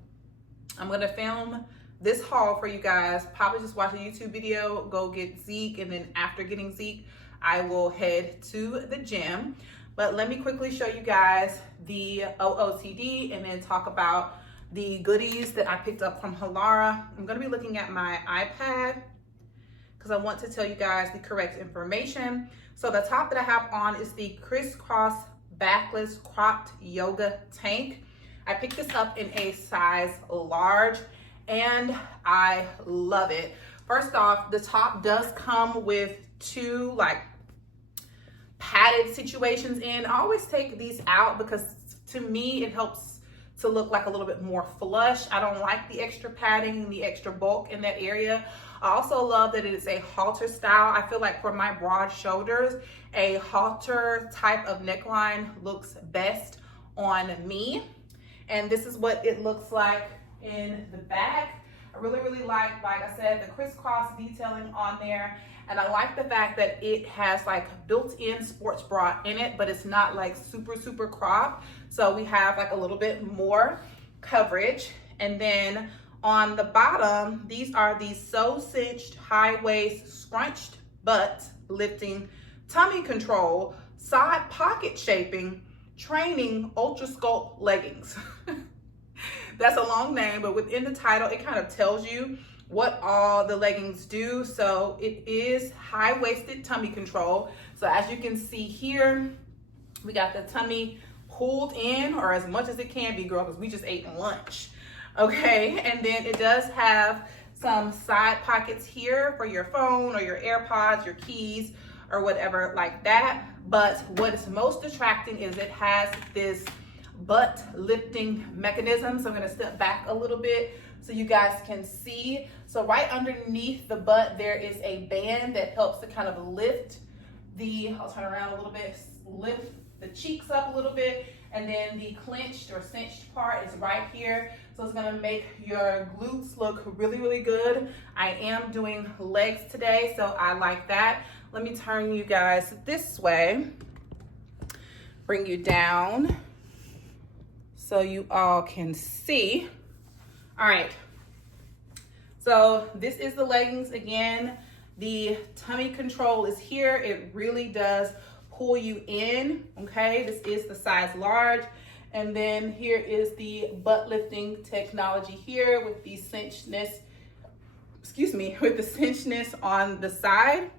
I'm gonna film this haul for you guys. Probably just watch a YouTube video, go get Zeke, and then after getting Zeke, I will head to the gym. But let me quickly show you guys the OOTD and then talk about the goodies that I picked up from Halara. I'm gonna be looking at my iPad because I want to tell you guys the correct information. So the top that I have on is the Crisscross Backless Cropped Yoga Tank. I picked this up in a size large and I love it. First off, the top does come with two like padded situations in. I always take these out because to me it helps to look like a little bit more flush. I don't like the extra padding, the extra bulk in that area. I also love that it is a halter style. I feel like for my broad shoulders, a halter type of neckline looks best on me. And this is what it looks like in the back. I really like I said, the crisscross detailing on there. And I like the fact that it has like built-in sports bra in it, but it's not like super cropped. So we have like a little bit more coverage. And then on the bottom, these are the SoCinched high waist scrunched butt lifting tummy control side pocket shaping training UltraSculpt leggings. That's a long name, but within the title, it kind of tells you what all the leggings do. So it is high-waisted tummy control. So as you can see here, we got the tummy pulled in, or as much as it can be, girl, because we just ate lunch. Okay, and then it does have some side pockets here for your phone or your AirPods, your keys, or whatever like that. But what is most attracting is it has this butt lifting mechanism. So I'm gonna step back a little bit so you guys can see. So right underneath the butt, there is a band that helps to kind of lift I'll turn around a little bit, lift the cheeks up a little bit, and then the clenched or cinched part is right here. So it's gonna make your glutes look really, really good. I am doing legs today, so I like that. Let me turn you guys this way, bring you down so you all can see. All right, so this is the leggings again. The tummy control is here. It really does pull you in, okay? This is the size large. And then here is the butt lifting technology here with the cinchedness, with the cinchedness on the side.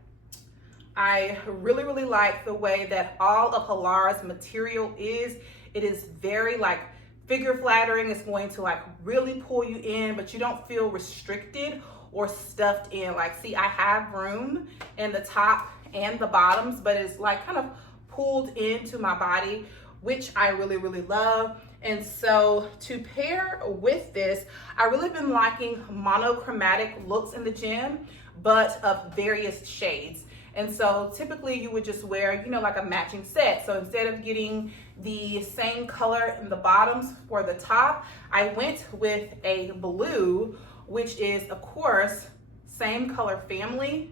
I really, really like the way that all of Halara's material is. It is very like figure flattering. It's going to like really pull you in, but you don't feel restricted or stuffed in. Like, see, I have room in the top and the bottoms, but it's like kind of pulled into my body, which I really, really love. And so to pair with this, I really been liking monochromatic looks in the gym, but of various shades. And so typically you would just wear, you know, like a matching set. So instead of getting the same color in the bottoms for the top, I went with a blue, which is, of course, same color family.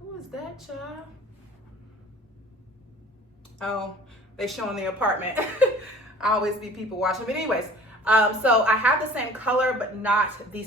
Who is that, child? Oh, they showing the apartment. I always be people watching, but anyways, so I have the same color, but not the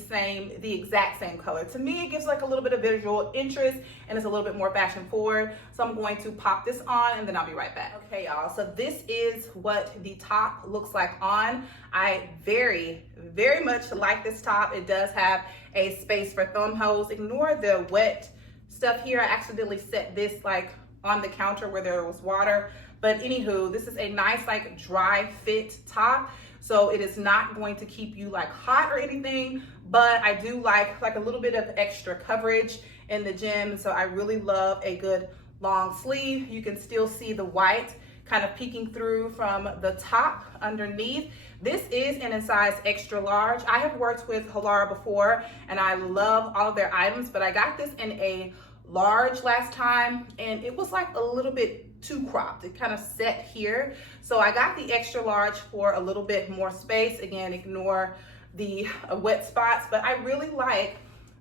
exact same color. To me, it gives like a little bit of visual interest, and it's a little bit more fashion forward. So I'm going to pop this on, and then I'll be right back. Okay, y'all, so this is what the top looks like on. I very, very much like this top. It does have a space for thumb holes. Ignore the wet stuff here. I accidentally set this like on the counter where there was water. But anywho, this is a nice like dry fit top. So it is not going to keep you like hot or anything, but I do like a little bit of extra coverage in the gym. So I really love a good long sleeve. You can still see the white kind of peeking through from the top underneath. This is in a size extra large. I have worked with Halara before and I love all of their items, but I got this in a large last time and it was like a little bit too cropped. It kind of set here. So I got the extra large for a little bit more space. Again, ignore the wet spots, but I really like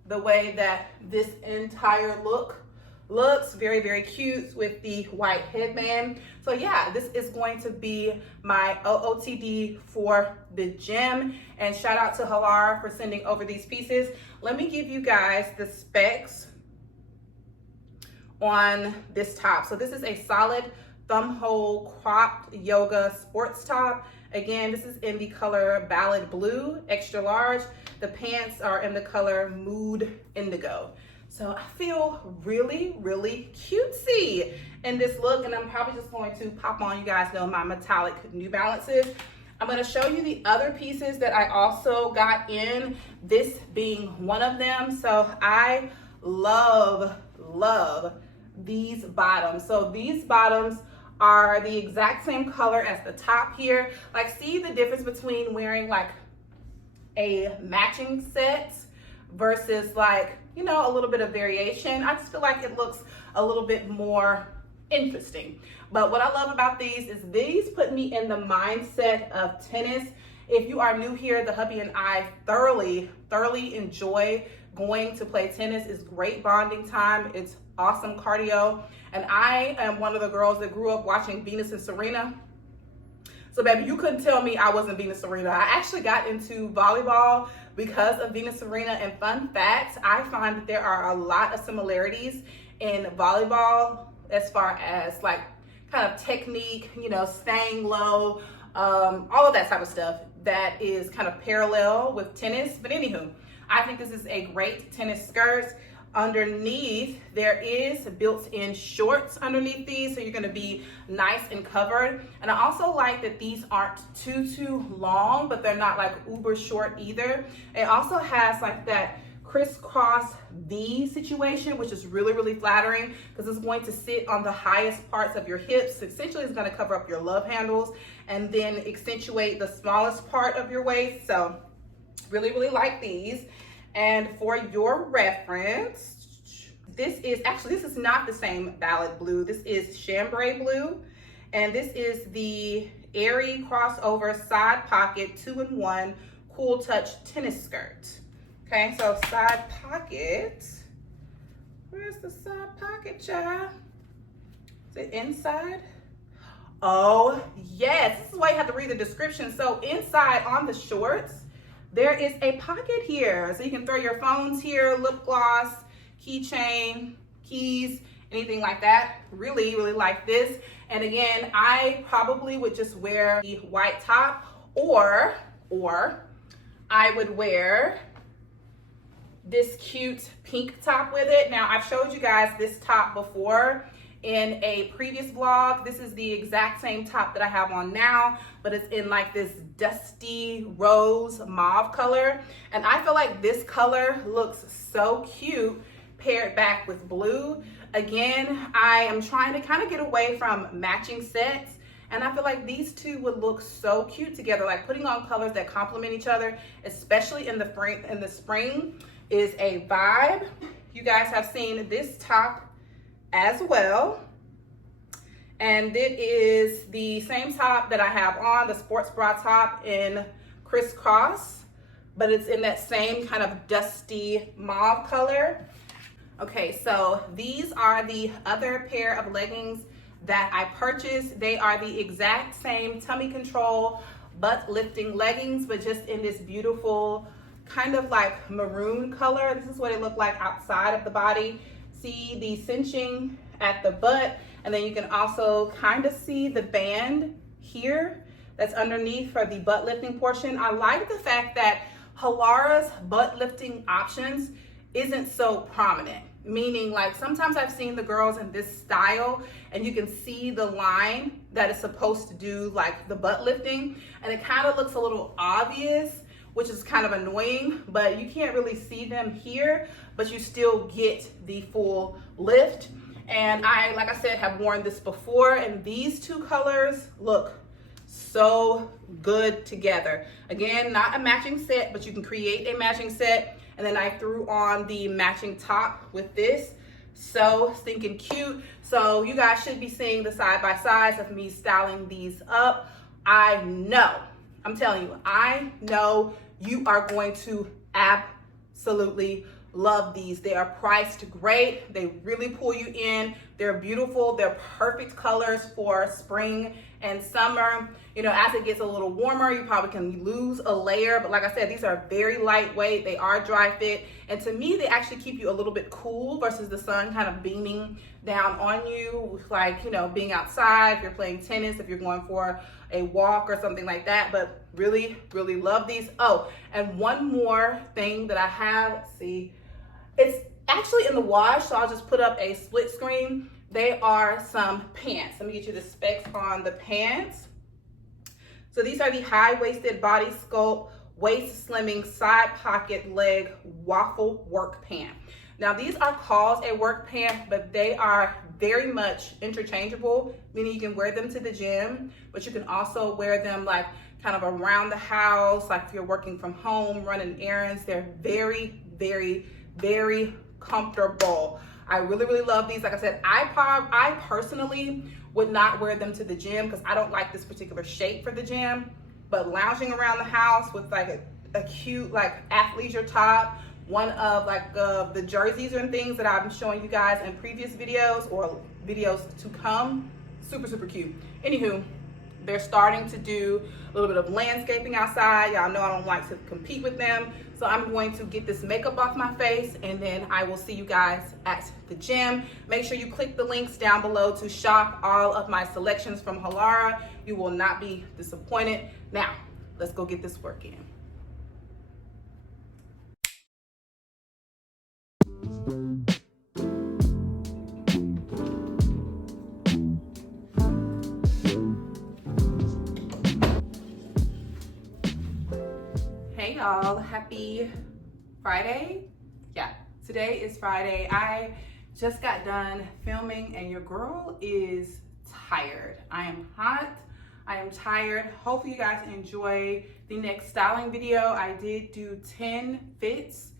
the way that this entire look looks. Very, very cute with the white headband. So yeah, this is going to be my OOTD for the gym. And shout out to Halara for sending over these pieces. Let me give you guys the specs on this top. So this is a solid thumb hole cropped yoga sports top. Again, this is in the color Ballad Blue, extra large. The pants are in the color Mood Indigo. So I feel really, really cutesy in this look, and I'm probably just going to pop on, you guys know, my metallic New Balances. I'm gonna show you the other pieces that I also got in, this being one of them. So I love these bottoms. So these bottoms are the exact same color as the top here. Like, see the difference between wearing like a matching set versus like, you know, a little bit of variation. I just feel like it looks a little bit more interesting. But what I love about these is these put me in the mindset of tennis. If you are new here, the hubby and I thoroughly enjoy going to play tennis. It's great bonding time. It's awesome cardio. And I am one of the girls that grew up watching Venus and Serena. So baby, you couldn't tell me I wasn't Venus Serena. I actually got into volleyball because of Venus Serena. And fun fact, I find that there are a lot of similarities in volleyball as far as like kind of technique, you know, staying low, all of that type of stuff that is kind of parallel with tennis. But anywho, I think this is a great tennis skirt. Underneath, there is built-in shorts underneath these, so you're gonna be nice and covered. And I also like that these aren't too long, but they're not like uber short either. It also has like that crisscross V situation, which is really flattering because it's going to sit on the highest parts of your hips. Essentially, it's gonna cover up your love handles and then accentuate the smallest part of your waist. So really like these. And for your reference, this is not the same Ballad blue. This is Chambray blue. And this is the Airy crossover side pocket 2-in-1 cool touch tennis skirt. Okay, so side pocket. Where's the side pocket, child? Is it inside? Oh, yes. This is why you have to read the description. So inside on the shorts, there is a pocket here. So you can throw your phones here, lip gloss, keychain, keys, anything like that. Really like this. And again, I probably would just wear the white top or I would wear this cute pink top with it. Now, I've showed you guys this top before in a previous vlog. This is the exact same top that I have on now, but it's in like this dusty rose mauve color. And I feel like this color looks so cute paired back with blue. Again, I am trying to kind of get away from matching sets, and I feel like these two would look so cute together. Like putting on colors that complement each other, especially in the spring, is a vibe. You guys have seen this top as well, and it is the same top that I have on, the sports bra top in Crisscross, but it's in that same kind of dusty mauve color. Okay, so these are the other pair of leggings that I purchased. They are the exact same tummy control butt lifting leggings, but just in this beautiful kind of like maroon color. This is what it looked like outside of the body. See the cinching at the butt, and then you can also kind of see the band here that's underneath for the butt lifting portion. I like the fact that Halara's butt lifting options isn't so prominent, meaning like sometimes I've seen the girls in this style and you can see the line that is supposed to do like the butt lifting, and it kind of looks a little obvious, which is kind of annoying, but you can't really see them here, but you still get the full lift. And I, like I said, have worn this before, and these two colors look so good together. Again, not a matching set, but you can create a matching set. And then I threw on the matching top with this. So stinking cute. So you guys should be seeing the side-by-sides of me styling these up. I know, I'm telling you, I know you are going to absolutely love these. They are priced great. They really pull you in. They're beautiful. They're perfect colors for spring and summer. You know, as it gets a little warmer, you probably can lose a layer, but like I said, these are very lightweight. They are dry fit, and to me, they actually keep you a little bit cool versus the sun kind of beaming down on you, like, you know, being outside, if you're playing tennis, if you're going for a walk or something like that. But really love these. Oh, and one more thing that I have, let's see, it's actually in the wash, so I'll just put up a split screen. They are some pants. Let me get you the specs on the pants. So these are the high-waisted body sculpt, waist slimming, side pocket leg waffle work pant. Now these are called a work pant, but they are very much interchangeable, meaning you can wear them to the gym, but you can also wear them like kind of around the house, like if you're working from home, running errands. They're very comfortable. I really love these. Like I said, I personally would not wear them to the gym because I don't like this particular shape for the gym, but lounging around the house with like a cute like athleisure top, one of like the jerseys and things that I've been showing you guys in previous videos or videos to come, super cute. Anywho, they're starting to do a little bit of landscaping outside. Y'all know I don't like to compete with them. So I'm going to get this makeup off my face, and then I will see you guys at the gym. Make sure you click the links down below to shop all of my selections from Halara. You will not be disappointed. Now, let's go get this work in. y'all, happy Friday. Yeah, today is Friday. I just got done filming and your girl is tired. I am hot, I am tired. Hopefully you guys enjoy the next styling video. I did do 10 fits,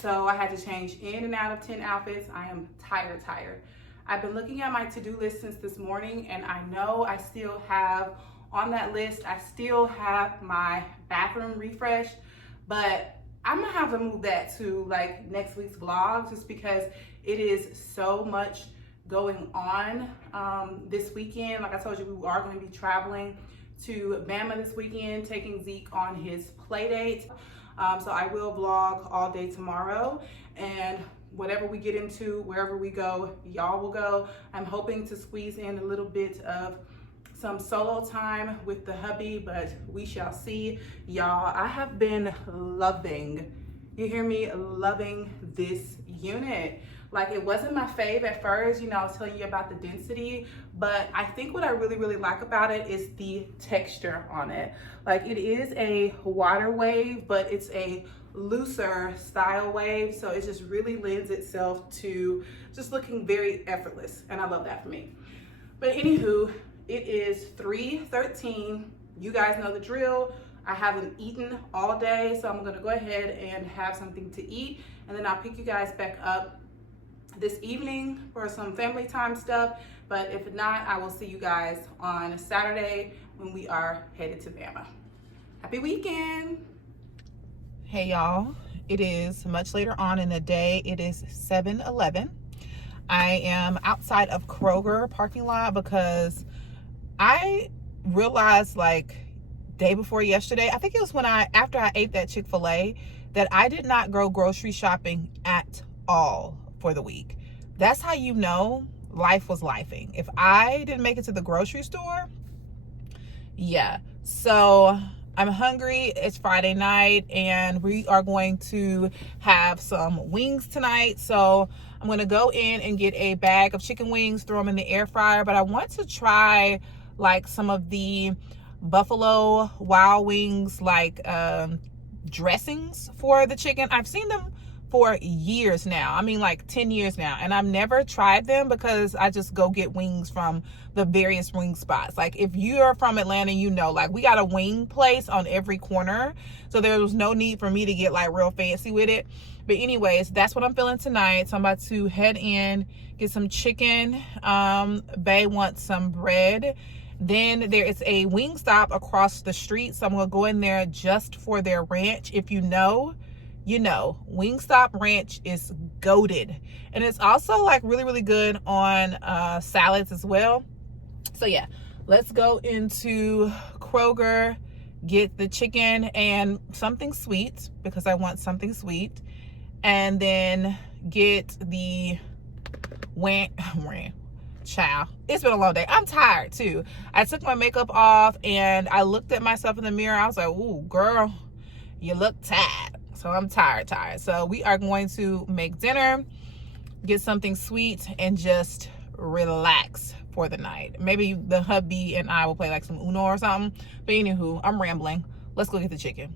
so I had to change in and out of 10 outfits. I am tired. I've been looking at my to-do list since this morning, and I know I still have on that list, I still have my bathroom refresh, but I'm gonna have to move that to like next week's vlog, just because it is so much going on this weekend. Like I told you, we are going to be traveling to Bama this weekend, taking Zeke on his play date. So I will vlog all day tomorrow, and whatever we get into, wherever we go, y'all will go. I'm hoping to squeeze in a little bit of some solo time with the hubby, but we shall see. Y'all, I have been loving, you hear me, loving this unit. Like, it wasn't my fave at first, you know, I was telling you about the density, but I think what I really like about it is the texture on it. Like, it is a water wave, but it's a looser style wave, so it just really lends itself to just looking very effortless, and I love that for me. But anywho, it is 3:13. You guys know the drill. I haven't eaten all day, so I'm gonna go ahead and have something to eat, and then I'll pick you guys back up this evening for some family time stuff. But if not, I will see you guys on Saturday when we are headed to Bama. Happy weekend. Hey y'all, it is much later on in the day. It is 7:11. I am outside of Kroger parking lot because I realized like day before yesterday, I think it was after I ate that Chick-fil-A, that I did not go grocery shopping at all for the week. That's how you know life was lifing. If I didn't make it to the grocery store, yeah. So I'm hungry. It's Friday night and we are going to have some wings tonight. So I'm going to go in and get a bag of chicken wings, throw them in the air fryer. But I want to try like some of the Buffalo Wild Wings like dressings for the chicken. I've seen them for years now. I mean like 10 years now, and I've never tried them because I just go get wings from the various wing spots. Like if you're from Atlanta, you know, like we got a wing place on every corner, so there was no need for me to get like real fancy with it. But anyways, that's what I'm feeling tonight. So I'm about to head in, get some chicken. Bae wants some bread. Then there is a wing stop across the street, so I'm gonna go in there just for their ranch. If you know, you know, Wingstop ranch is goated, and it's also like really good on salads as well. So yeah, let's go into Kroger, get the chicken and something sweet because I want something sweet, and then get the child, it's been a long day. I'm tired too. I took my makeup off and I looked at myself in the mirror. I was like, ooh, girl, you look tired. So I'm tired. So we are going to make dinner, get something sweet, and just relax for the night. Maybe the hubby and I will play like some Uno or something. But anywho, I'm rambling. Let's go get the chicken.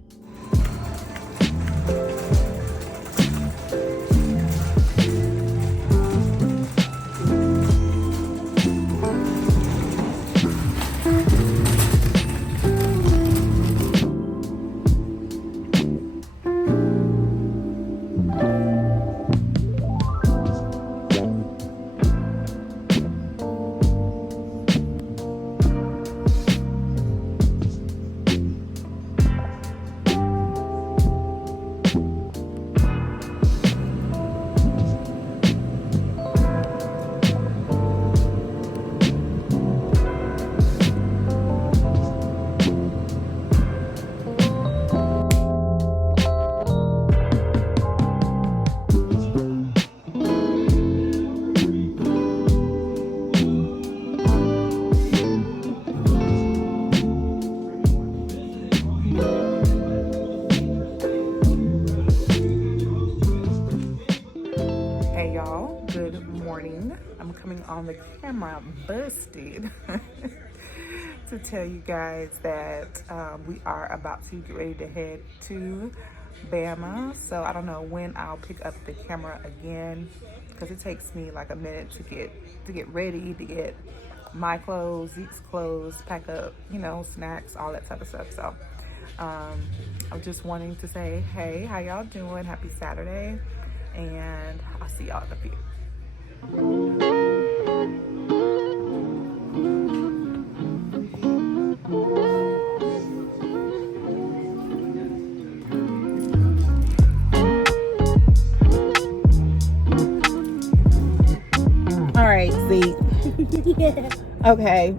On the camera busted to tell you guys that we are about to get ready to head to Bama, so I don't know when I'll pick up the camera again, because it takes me like a minute to get ready, to get my clothes, Zeke's clothes, pack up, you know, snacks, all that type of stuff. So I'm just wanting to say, hey, how y'all doing? Happy Saturday, and I'll see y'all at the few. All right, Zeke. Yeah. Okay,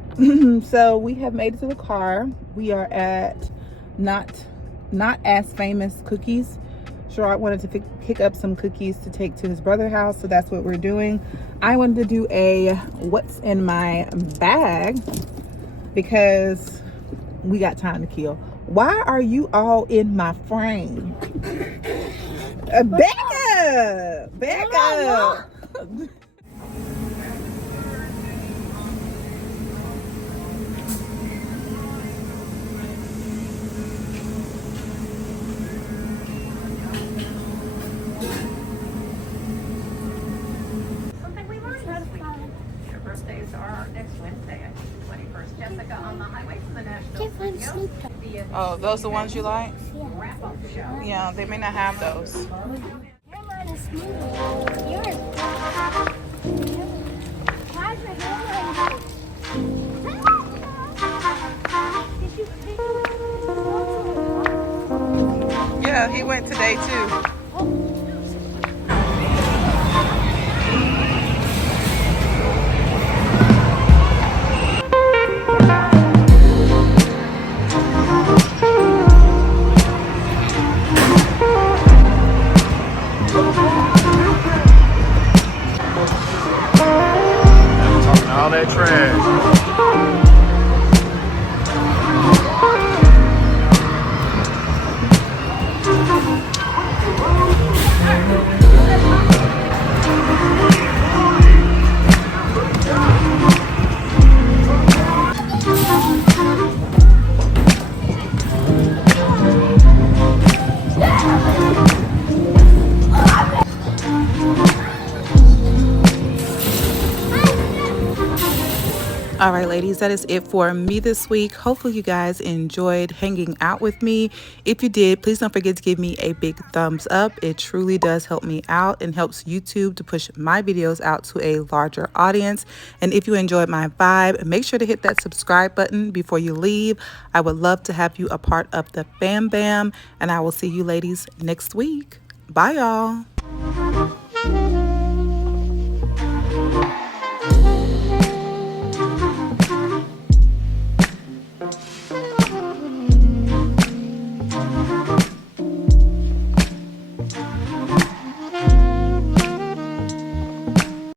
so we have made it to the car. We are at not as famous cookies. Sherrod wanted to pick up some cookies to take to his brother's house, so that's what we're doing. I wanted to do a what's in my bag because we got time to kill. Why are you all in my frame? Back up! Back up! Something we learned this week. Your birthdays are next Wednesday, I think, 21st. Jessica on the highway from the National Studio. Oh, those the ones you like? Wrap-up show. Yeah, they may not have those. Hairline is smooth. Yours. Why is your hairline Did you Yeah, he went today too. Talking all that trash. All right, ladies, that is it for me this week. Hopefully you guys enjoyed hanging out with me. If you did, please don't forget to give me a big thumbs up. It truly does help me out and helps YouTube to push my videos out to a larger audience. And if you enjoyed my vibe, make sure to hit that subscribe button before you leave. I would love to have you a part of the fam bam, and I will see you ladies next week. Bye, y'all.